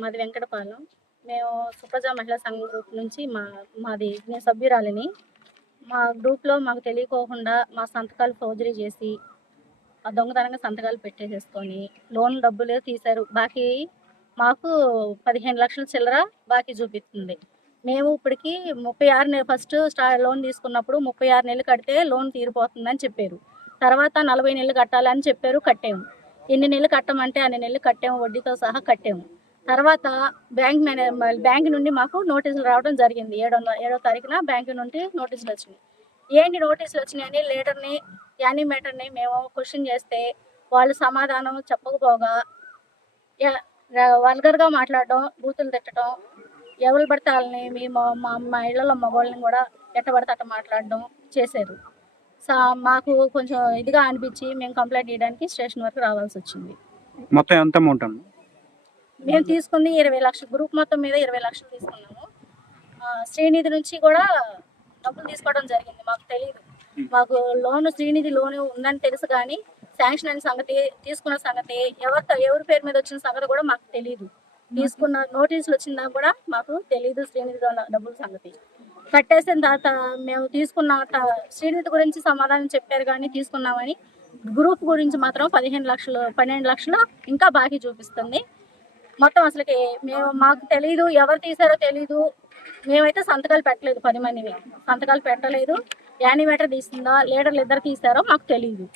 మాది వెంకటపాలెం. మేము సుప్రజ మహిళా సంఘం గ్రూప్ నుంచి మా మాది నేను సభ్యురాలిని. మా గ్రూప్లో మాకు తెలియకోకుండా మా సంతకాలు ఫోర్జరీ చేసి ఆ దొంగతనంగా సంతకాలు పెట్టేసేసుకొని లోన్ డబ్బులు తీశారు. బాకీ మాకు పదిహేను లక్షల చిల్లర బాకీ చూపిస్తుంది. మేము ఇప్పటికి ముప్పై ఆరు నెలలు ఫస్ట్ స్టా లోన్ తీసుకున్నప్పుడు ముప్పై ఆరు నెలలు కడితే లోన్ తీరిపోతుందని చెప్పారు. తర్వాత నలభై నెలలు కట్టాలని చెప్పారు కట్టాము. ఎన్ని నెలలు కట్టమంటే అన్ని నెలలు కట్టాము వడ్డీతో సహా కట్టాము. తర్వాత బ్యాంక్ మేనే బ్యాంక్ నుండి మాకు నోటీసులు రావడం జరిగింది. ఏడో ఏడో తారీఖున బ్యాంక్ నుండి నోటీసులు వచ్చినాయి. ఏంటి నోటీసులు వచ్చినాయని లీడర్ని యానిమేటర్ని మేము క్వశ్చన్ చేస్తే వాళ్ళు సమాధానం చెప్పకపోగా వల్గర్గా మాట్లాడడం బూతులు తిట్టడం ఎవరు పడితే వాళ్ళని మీ మా- మా మా ఇళ్ళలో మగవాళ్ళని కూడా ఎట్టబడితే అట్ట మాట్లాడడం చేశారు. సా మాకు కొంచెం ఇదిగా అనిపించి మేము కంప్లైంట్ చేయడానికి స్టేషన్ వరకు రావాల్సి వచ్చింది. మొత్తం ఎంత అమౌంట్ మేము తీసుకుంది ఇరవై లక్షలు గ్రూప్ మొత్తం మీద ఇరవై లక్షలు తీసుకున్నాము. శ్రీనిధి నుంచి కూడా డబ్బులు తీసుకోవడం జరిగింది మాకు తెలియదు మాకు లోన్ శ్రీనిధి లోన్ ఉందని తెలుసు కానీ శాంక్షన్ అయిన సంగతి తీసుకున్న సంగతి ఎవరితో ఎవరి పేరు మీద వచ్చిన సంగతి కూడా మాకు తెలియదు తీసుకున్న నోటీసులు వచ్చిందా కూడా మాకు తెలియదు శ్రీనిధి డబ్బుల సంగతి. కట్టేసిన తర్వాత మేము తీసుకున్న శ్రీనిధి గురించి సమాధానం చెప్పారు కానీ తీసుకున్నామని గ్రూప్ గురించి మాత్రం పదిహేను లక్షలు పన్నెండు లక్షలు ఇంకా బాకీ చూపిస్తుంది. మొత్తం అసలుకి మేము మాకు తెలియదు ఎవరు తీసారో తెలీదు. మేమైతే సంతకాలు పెట్టలేదు పది మందివి సంతకాలు పెట్టలేదు. యానిమేటర్ తీసిందా లీడర్లు ఇద్దరు తీసారో మాకు తెలియదు